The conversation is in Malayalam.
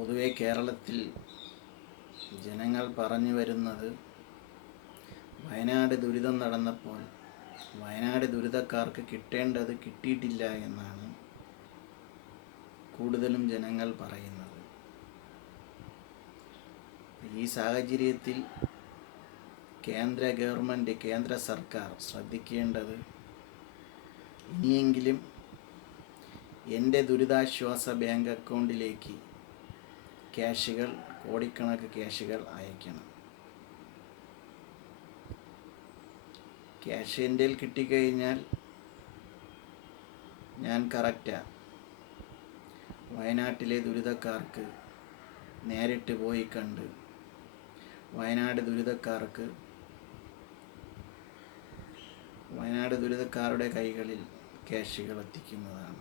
പൊതുവെ കേരളത്തിൽ ജനങ്ങൾ പറഞ്ഞു വരുന്നത്, വയനാട് ദുരിതം നടന്നപ്പോൾ വയനാട് ദുരിതക്കാർക്ക് കിട്ടേണ്ടത് കിട്ടിയിട്ടില്ല എന്നാണ് കൂടുതലും ജനങ്ങൾ പറയുന്നത്. ഈ സാഹചര്യത്തിൽ കേന്ദ്ര സർക്കാർ ശ്രദ്ധിക്കേണ്ടത്, ഇനിയെങ്കിലും എൻ്റെ ദുരിതാശ്വാസ ബാങ്ക് അക്കൗണ്ടിലേക്ക് കോടിക്കണക്ക് ക്യാഷുകൾ അയക്കണം. ക്യാഷ് എൻ്റെ കയ്യിൽ കിട്ടിക്കഴിഞ്ഞാൽ ഞാൻ വയനാട്ടിലെ ദുരിതക്കാർക്ക് നേരിട്ട് പോയി കണ്ട് വയനാട് ദുരിതക്കാരുടെ കൈകളിൽ ക്യാഷുകൾ എത്തിക്കുന്നതാണ്.